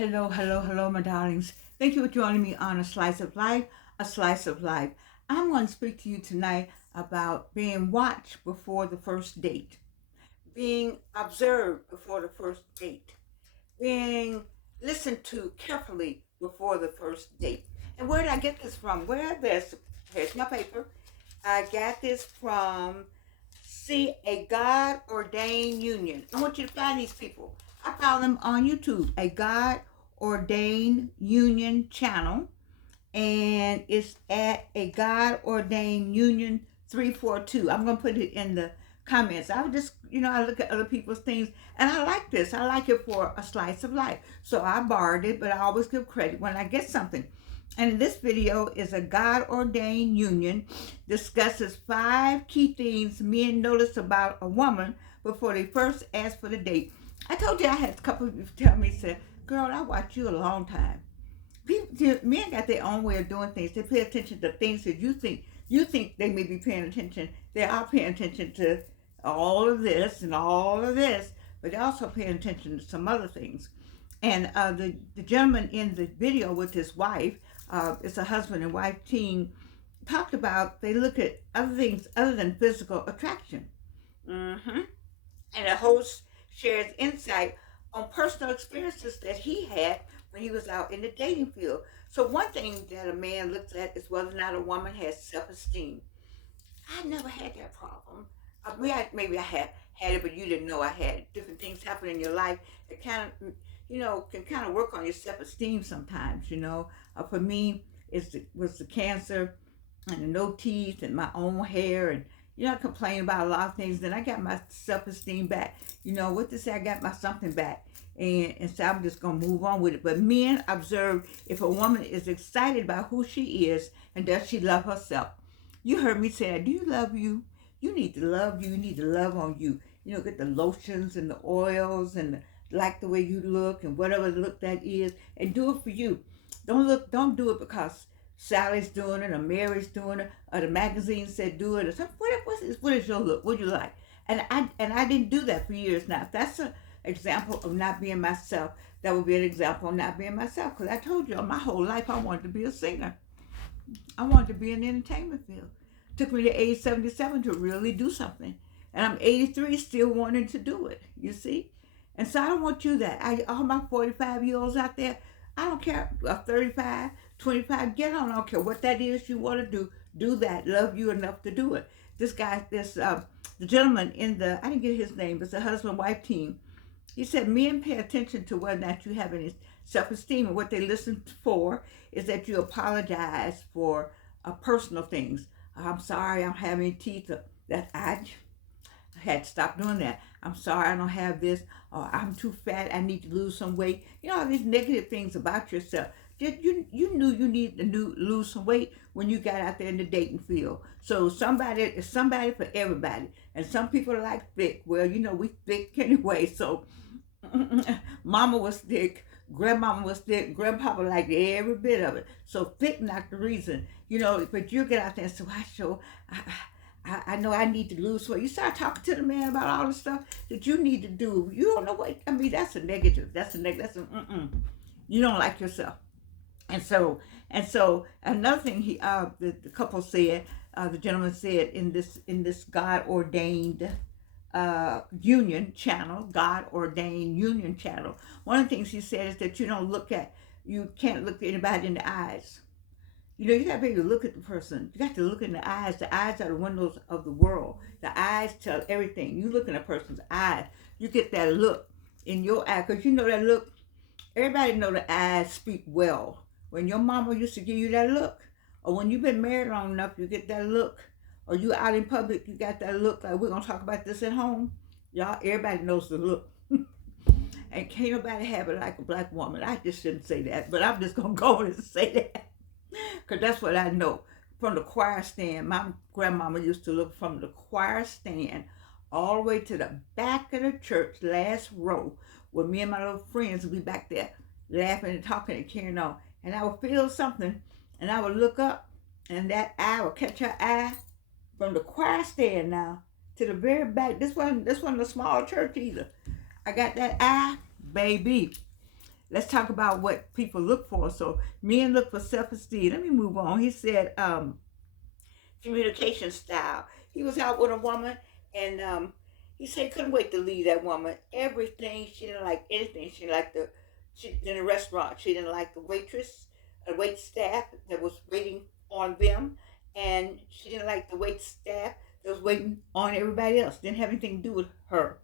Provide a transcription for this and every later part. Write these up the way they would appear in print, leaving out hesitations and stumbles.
Hello, hello, hello, my darlings. Thank you for joining me on A Slice of Life, A Slice of Life. I'm going to speak to you tonight about being watched before the first date, being observed before the first date, being listened to carefully before the first date. And where did I get this from? Here's my paper. I got this from See a God Ordained Union. I want you to find these people. I found them on YouTube, a God Ordained Union channel, and it's at a God Ordained Union 342. I'm gonna put it in the comments. I would just, I look at other people's things, and I like this. I like it for a slice of life. So I borrowed it, but I always give credit when I get something. And this video is a God Ordained Union discusses 5 key things men notice about a woman before they first ask for the date. I told you I had a couple of people tell me, said, girl, I watched you a long time. Men got their own way of doing things. They pay attention to things that you think they may be paying attention. They are paying attention to all of this and all of this, but they're also paying attention to some other things. And the gentleman in the video with his wife, it's a husband and wife team, talked about they look at other things other than physical attraction. And the host shares insight on personal experiences that he had when he was out in the dating field. So one thing that a man looks at is whether or not a woman has self-esteem. I never had that problem. Maybe I had it, but you didn't know I had it. Different things happen in your life that kind of, can kind of work on your self-esteem sometimes. For me, was the cancer and the no teeth and my own hair, and I complain about a lot of things. Then I got my self-esteem back. What to say? I got my something back. And so I'm just going to move on with it. But men observe if a woman is excited about who she is and does she love herself. You heard me say that. Do you love you? You need to love you. You need to love on you. Get the lotions and the oils and like the way you look and whatever look that is, and do it for you. Don't do it because Sally's doing it or Mary's doing it or the magazine said do it or something. What is your look? What do you like? And I didn't do that for years now. If that's an example of not being myself, that would be an example of not being myself. Because I told you my whole life I wanted to be a singer. I wanted to be in the entertainment field. It took me to age 77 to really do something. And I'm 83 still wanting to do it, you see? And so I don't want you that. All my 45-year-olds out there, I don't care, 35, 25, get on. I don't care what that is you want to do that. Love you enough to do it. The gentleman I didn't get his name, but it's a husband-wife team. He said men pay attention to whether or not you have any self-esteem, and what they listen for is that you apologize for personal things. I'm sorry I don't have any teeth. That I had to stop doing that. I'm sorry I don't have this, or I'm too fat, I need to lose some weight. All these negative things about yourself. You knew you needed to lose some weight when you got out there in the dating field. So somebody is somebody for everybody. And some people like thick. Well, we thick anyway. So mama was thick, grandmama was thick, grandpapa liked every bit of it. So thick not the reason. But you get out there and say, well, I know I need to lose weight. You start talking to the man about all the stuff that you need to do. You don't know what, that's a negative. You don't like yourself. And so another thing the couple said, the gentleman said in this God ordained union channel, God ordained union channel. One of the things he said is that you can't look anybody in the eyes. You got to be able to look at the person. You got to look in the eyes. The eyes are the windows of the world. The eyes tell everything. You look in a person's eyes, you get that look in your eye, because that look. Everybody know the eyes speak well. When your mama used to give you that look, or when you've been married long enough, you get that look, or you out in public, you got that look like we're gonna talk about this at home. Y'all, everybody knows the look. And can't nobody have it like a black woman. I just shouldn't say that, but I'm just gonna go and say that. Because that's what I know. From the choir stand, my grandmama used to look from the choir stand all the way to the back of the church, last row, where me and my little friends would be back there laughing and talking and carrying on. And I would feel something, and I would look up, and that eye would catch her eye from the choir stand now to the very back. This wasn't a small church either. I got that eye, baby. let's talk about what people look for. So men look for self-esteem. Let me move on. He said, communication style. He was out with a woman, and he said he couldn't wait to leave that woman. Everything, she didn't like anything. She didn't like she in a restaurant. She didn't like the waitress, the wait staff that was waiting on them, and she didn't like the wait staff that was waiting on everybody else. Didn't have anything to do with her.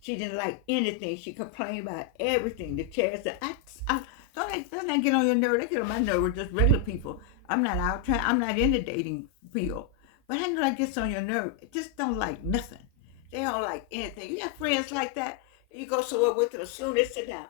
She didn't like anything. She complained about everything. The chairs. Don't that get on your nerve? They get on my nerve with just regular people. I'm not out trying. I'm not in the dating field, but I know that gets on your nerve. Just don't like nothing. They don't like anything. You have friends like that. You go somewhere with them. As soon as they sit down,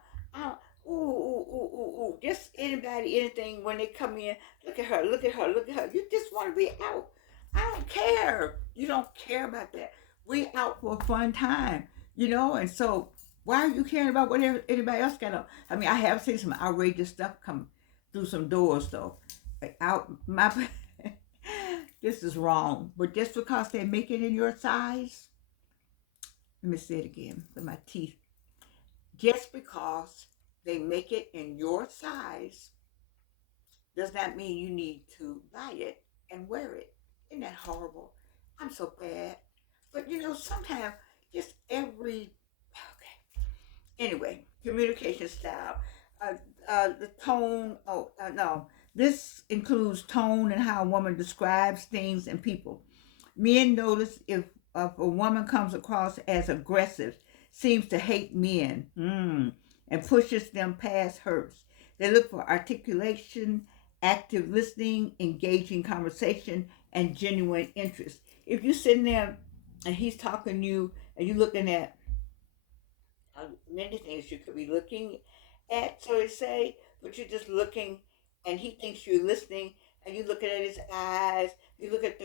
ooh, ooh, ooh, ooh, ooh. Just anybody, anything. When they come in, look at her, look at her, look at her. You just want to be out. I don't care. You don't care about that. We out for a fun time, and so why are you caring about what anybody else got on? I mean, I have seen some outrageous stuff come through some doors, though. Like out my, this is wrong. But just because they make it in your size, let me say it again with my teeth. Just because they make it in your size does not mean you need to buy it and wear it. Isn't that horrible? I'm so bad. But sometimes just every okay. Anyway, communication style. The tone. Oh no, this includes tone and how a woman describes things and people. Men notice if a woman comes across as aggressive, seems to hate men, and pushes them past hers. They look for articulation, active listening, engaging conversation, and genuine interest. If you're sitting there and he's talking to you and you're looking at many things you could be looking at, so to say, but you're just looking and he thinks you're listening and you're looking at his eyes, you look at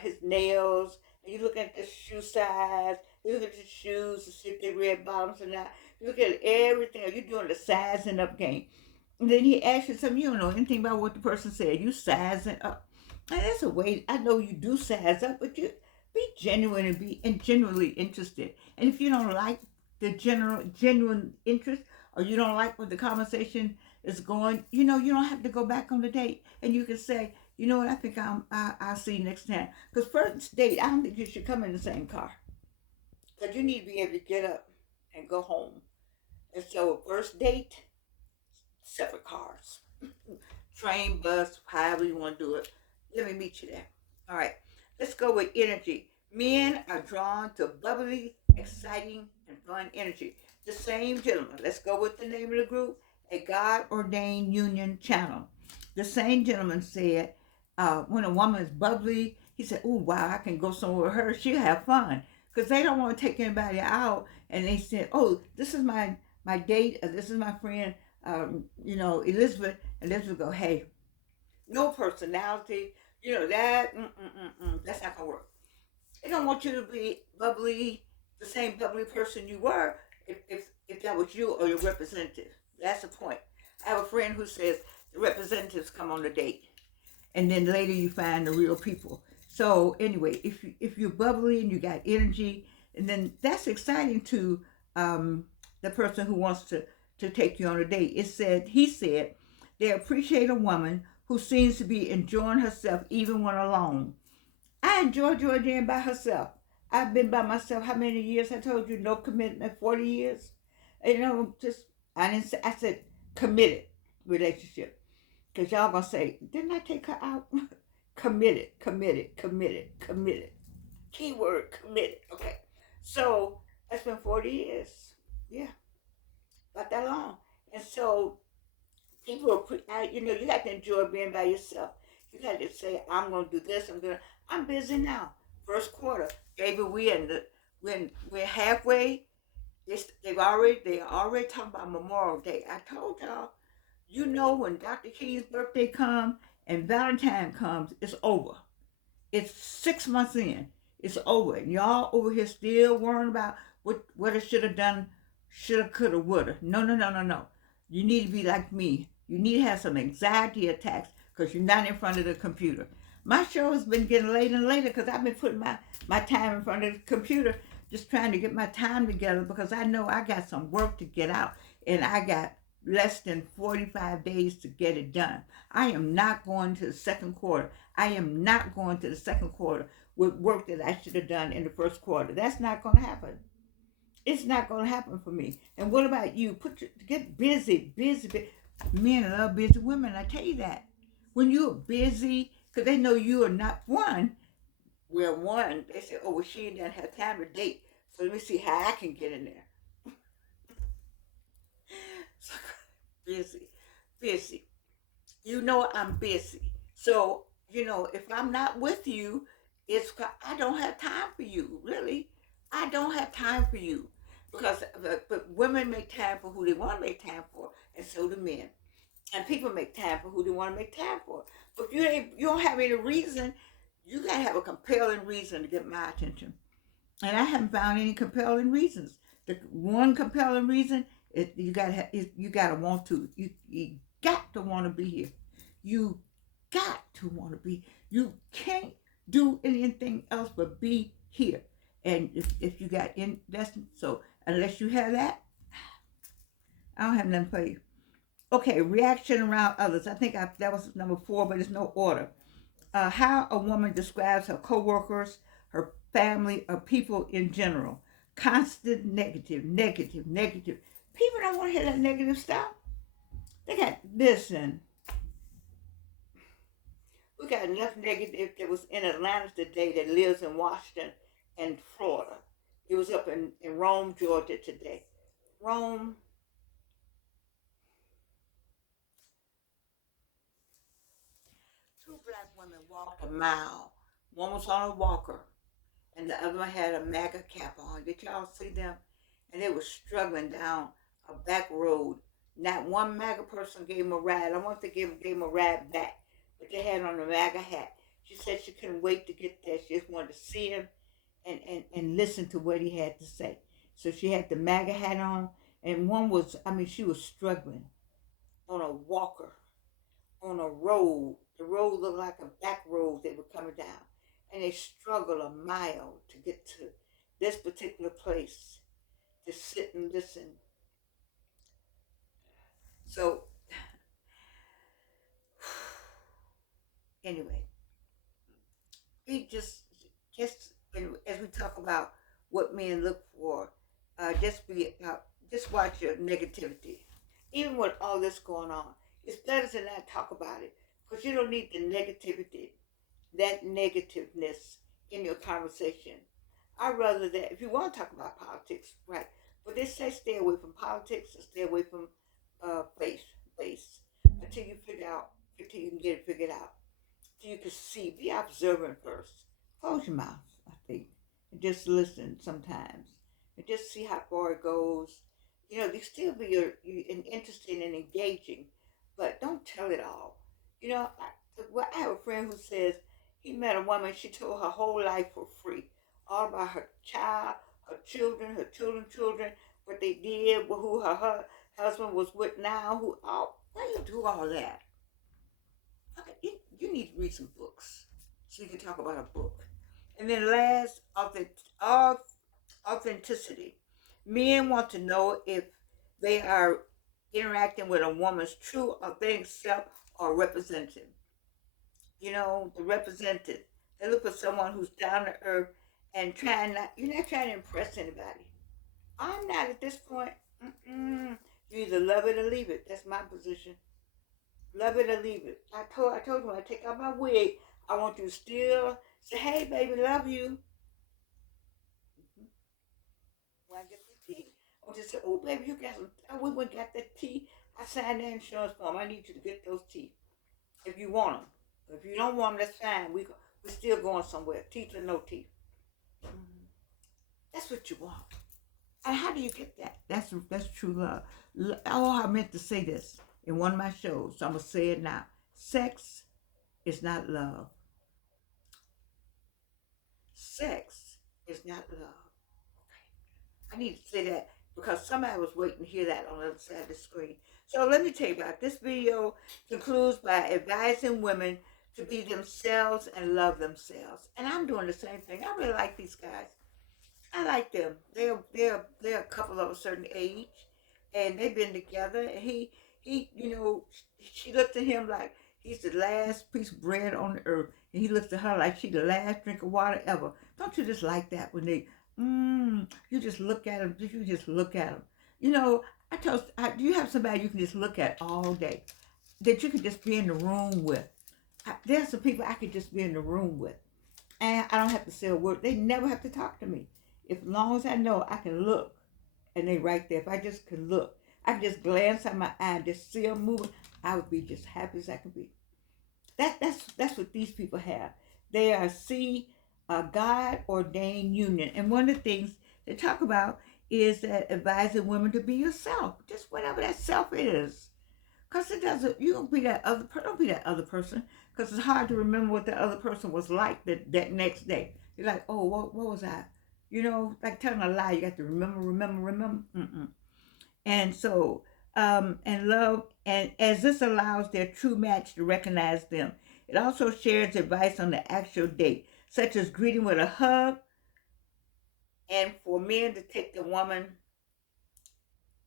his nails, and you look at the shoe size, you look at the shoes to see if they're red bottoms or not, you look at everything, you're doing the sizing up game. And then he asks you something, you don't know anything about what the person said, you sizing up. And that's a way, I know you do size up, but you be genuine and be genuinely interested. And if you don't like the genuine interest, or you don't like what the conversation is going, you don't have to go back on the date, and you can say, you know what, I think I'll see you next time. Because first date, I don't think you should come in the same car, because you need to be able to get up and go home. And so first date, separate cars, train, bus, however you want to do it. Let me meet you there. All right, let's go with energy. Men are drawn to bubbly, exciting, and fun energy. The same gentleman, let's go with the name of the group, a God-ordained union channel. The same gentleman said, when a woman is bubbly, he said, oh, wow, I can go somewhere with her. She'll have fun. Because they don't want to take anybody out. And they said, oh, this is my date. This is my friend, Elizabeth. And Elizabeth go, hey, no personality. That's not going to work. They don't want you to be bubbly, the same bubbly person you were if that was you or your representative. That's the point. I have a friend who says the representatives come on the date, and then later you find the real people. So anyway, if you're bubbly and you got energy, and then that's exciting to the person who wants to take you on a date. He said they appreciate a woman who seems to be enjoying herself even when alone. I enjoy Georgianne by herself. I've been by myself how many years? I told you no commitment, 40 years. I said committed relationship. Because y'all gonna say, didn't I take her out? Committed. Keyword, committed. Okay. So that's been 40 years. Yeah. Not that long. And so people are, you got to enjoy being by yourself. You got to say, I'm going to do this. I'm busy now. First quarter. Baby, we're halfway. They already talking about Memorial Day. I told y'all, when Dr. King's birthday comes and Valentine comes, it's over. It's 6 months in. It's over. And y'all over here still worrying about what it should have done, shoulda, coulda, woulda. No. You need to be like me. You need to have some anxiety attacks because you're not in front of the computer. My show has been getting later and later because I've been putting my time in front of the computer, just trying to get my time together because I know I got some work to get out. And I got less than 45 days to get it done. I am not going to the second quarter. I am not going to the second quarter with work that I should have done in the first quarter. That's not going to happen. It's not going to happen for me. And what about you? Get busy, busy, busy. Men love busy women. I tell you that. When you're busy, because they know you are not one. Well, one, they say, oh, well, she doesn't have time to date. So let me see how I can get in there. So, busy, busy. You know I'm busy. So, if I'm not with you, I don't have time for you, really. I don't have time for you. Because but women make time for who they want to make time for, and so do men. And people make time for who they want to make time for. But if you don't have any reason, you gotta have a compelling reason to get my attention. And I haven't found any compelling reasons. The one compelling reason is you gotta want to. You got to want to be here. You got to want to be. You can't do anything else but be here. And if you got in that's so unless you have that, I don't have nothing for you. Okay, reaction around others. I think that was number 4, but there's no order. How a woman describes her coworkers, her family, or people in general. Constant negative, negative, negative. People don't want to hear that negative stuff. They got listen. We got enough negative that was in Atlanta today that lives in Washington and Florida. It was up in Rome, Georgia today. Rome, 2 black women walked a mile. One was on a walker, and the other one had a MAGA cap on. Did y'all see them? And they were struggling down a back road. Not one MAGA person gave him a ride. I want to give him a ride back, but they had on a MAGA hat. She said she couldn't wait to get there. She just wanted to see him and listen to what he had to say. So she had the MAGA hat on, and one was, I mean, she was struggling on a walker on a road. The road looked like a back road they were coming down. And they struggled a mile to get to this particular place to sit and listen. So, anyway, we just as we talk about what men look for, just watch your negativity. Even with all this going on, it's better to not talk about it because you don't need the negativity, that negativeness in your conversation. I'd rather that if you want to talk about politics, right? But they say stay away from politics and stay away from face until you figure out until you can get it figured out. So you can see, be observant first. Close your mouth, I think, and just listen sometimes, and just see how far it goes. You still be interesting and engaging, but don't tell it all. I have a friend who says he met a woman. She told her whole life for free, all about her child, her children, children, what they did, who her husband was with now, who all. Why you do all that? Okay, you need to read some books so you can talk about a book. And then last, authenticity. Men want to know if they are interacting with a woman's true, authentic self or representative. The representative. They look for someone who's down to earth and you're not trying to impress anybody. I'm not at this point. Mm-mm. You either love it or leave it. That's my position. Love it or leave it. I told you when I take out my wig, I want you to still say, "Hey, baby, love you." Mm-hmm. When I get the tea, I want you to say, "Oh, baby, you got some. Oh, we went and got that tea. I signed the insurance form. I need you to get those tea if you want them. If you don't want them, that's fine. We're still going somewhere. Teeth or no teeth. Mm-hmm. That's what you want. And how do you get that? That's true love. Oh, I meant to say this in one of my shows, so I'm gonna say it now. Sex is not love. Sex is not love. I need to say that because somebody was waiting to hear that on the other side of the screen. So let me tell you about this video concludes by advising women to be themselves and love themselves. And I'm doing the same thing. I really like these guys. I like them. They're a couple of a certain age. and they've been together. And she looked at him like he's the last piece of bread on the earth, and he looks at her like she's the last drink of water ever. Don't you just like that when you just look at them, you just look at them. Do you have somebody you can just look at all day that you could just be in the room with? There's some people I could just be in the room with, and I don't have to say a word. They never have to talk to me. If as long as I know I can look and they right there. If I just could look, I could just glance at my eye and just see them moving, I would be just happy as I could be. That's what these people have. They are a God ordained union, and one of the things they talk about is that advising women to be yourself, just whatever that self is. Cause it doesn't. You don't be that other. Don't be that other person. Cause it's hard to remember what the other person was like that next day. You're like, oh, what was I? Like telling a lie. You got to remember. Mm-mm. And so, and love, and as this allows their true match to recognize them, it also shares advice on the actual date, such as greeting with a hug, and for men to take the woman,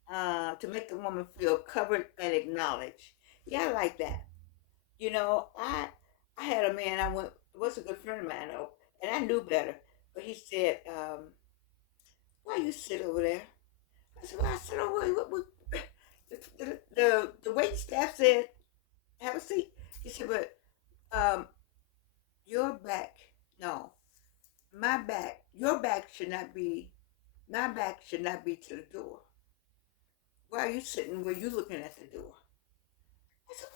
to make the woman feel covered and acknowledged. Yeah, I like that. I had a man I went was a good friend of mine though, and I knew better, but he said, "Why you sit over there?" I said, "Well, I sit over here. The wait staff said, have a seat." He said, "But um, your back, no, my back, your back should not be, my back should not be to the door. Why are you sitting where you looking at the door?" I said,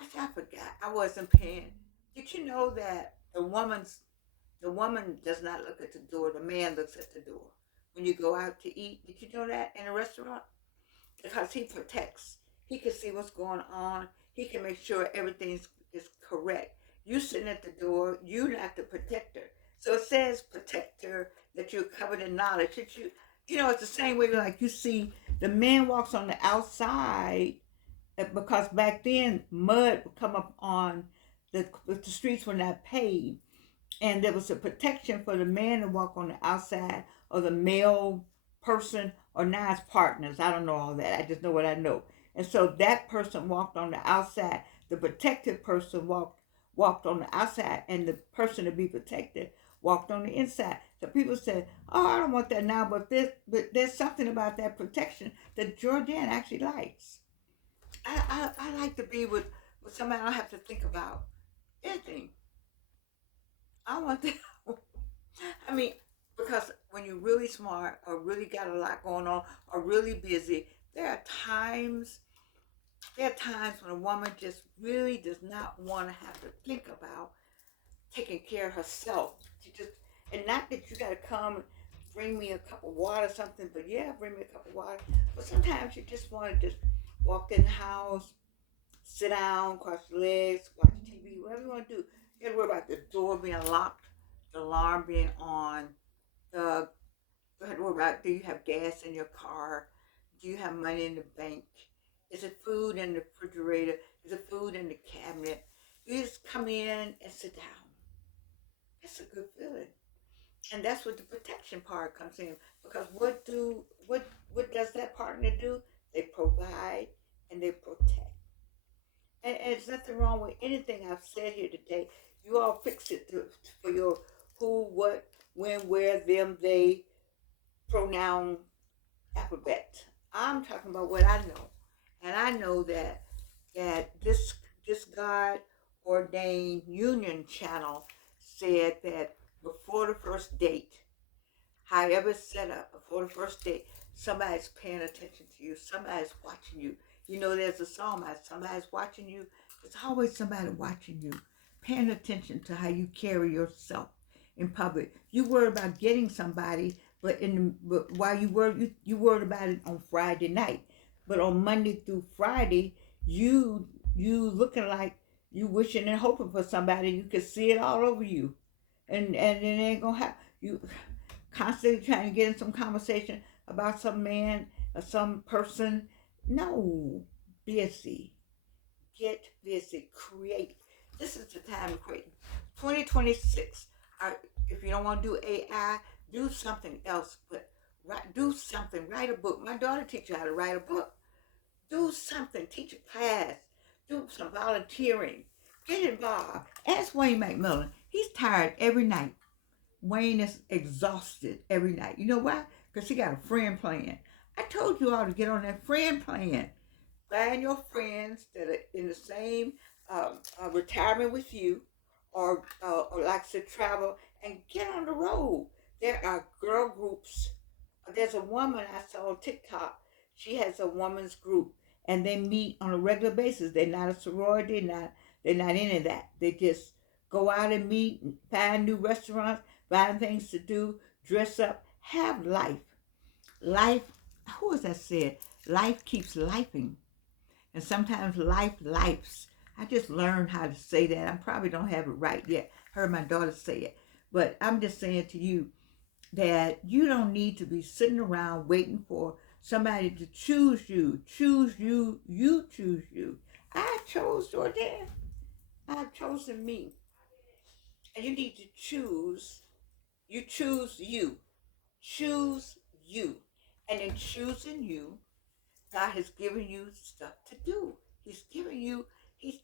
I said, "I forgot. I wasn't paying. Did you know that the woman does not look at the door. The man looks at the door when you go out to eat. Did you know that in a restaurant? Because he protects. He can see what's going on. He can make sure everything is correct. You sitting at the door. You're not the protector. So it says protector, that you're covered in knowledge. That it's the same way like you see the man walks on the outside, because back then mud would come up on the streets were not paved, and there was a protection for the man to walk on the outside, or the male person, or now it's partners. I don't know all that. I just know what I know. And so that person walked on the outside. The protected person walked on the outside, and the person to be protected walked on the inside. So people say, "Oh, I don't want that now," but there's something about that protection that Jordan actually likes. I like to be with somebody I don't have to think about anything. I want to. I mean, because when you're really smart, or really got a lot going on, or really busy, there are times there are times when a woman just really does not want to have to think about taking care of herself. She just, and not that you got to come and bring me a cup of water or something, but yeah, bring me a cup of water. But sometimes you just want to just walk in the house, sit down, cross your legs, watch TV, whatever you want to do. You got to worry about the door being locked, the alarm being on, the you have to worry about, do you have gas in your car? Do you have money in the bank? Is it food in the refrigerator? Is it food in the cabinet? You just come in and sit down. It's a good feeling. And that's what the protection part comes in. Because what does that partner do? They provide and they protect. And there's nothing wrong with anything I've said here today. You all fix it for your who, what, when, where, them, they pronoun alphabet. I'm talking about what I know, and I know that this God ordained union channel said that before the first date, however it's set up, before the first date, somebody's paying attention to you. Somebody's watching you. There's a song about somebody's watching you. There's always somebody watching you, paying attention to how you carry yourself in public. You worry about getting somebody, but while you worried about it on Friday night, but on Monday through Friday, you looking like you wishing and hoping for somebody. You can see it all over you, and it ain't gonna happen. You constantly trying to get in some conversation about some man or some person. No, busy. Get busy. Create. This is the time to create. 2026. If you don't want to do AI, do something else. But do something. Write a book. My daughter teaches you how to write a book. Do something. Teach a class. Do some volunteering. Get involved. Ask Wayne McMillan. He's tired every night. Wayne is exhausted every night. You know why? Because he got a friend plan. I told you all to get on that friend plan. Find your friends that are in the same retirement with you, or likes to travel, and get on the road. There are girl groups. There's a woman I saw on TikTok. She has a woman's group, and they meet on a regular basis. They're not a sorority, they're not any of that. They just go out and meet, and find new restaurants, find things to do, dress up, have life. Life, who was that said? Life keeps lifing. And sometimes life lifes. I just learned how to say that. I probably don't have it right yet. Heard my daughter say it. But I'm just saying to you that you don't need to be sitting around waiting for somebody to choose you. Choose you. You choose you. I chose Jordan. I've chosen me. And you need to choose. You choose you. Choose you. And in choosing you, God has given you stuff to do. He's giving you, he's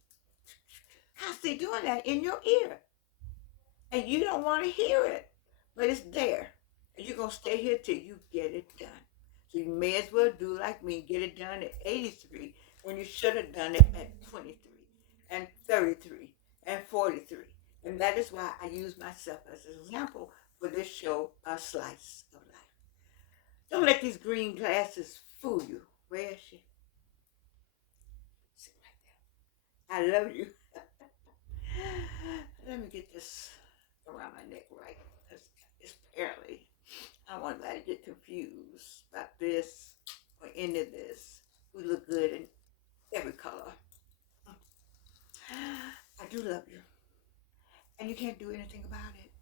constantly doing that in your ear. And you don't want to hear it, but it's there. And you're going to stay here till you get it done. So you may as well do like me, get it done at 83 when you should have done it at 23 and 33 and 43. And that is why I use myself as an example for this show, A Slice of Life. Don't let these green glasses fool you. Where is she? Sit right there. I love you. Let me get this around my neck right. It's apparently, I don't want anybody to get confused about this or any of this. We look good in every color. I do love you. And you can't do anything about it.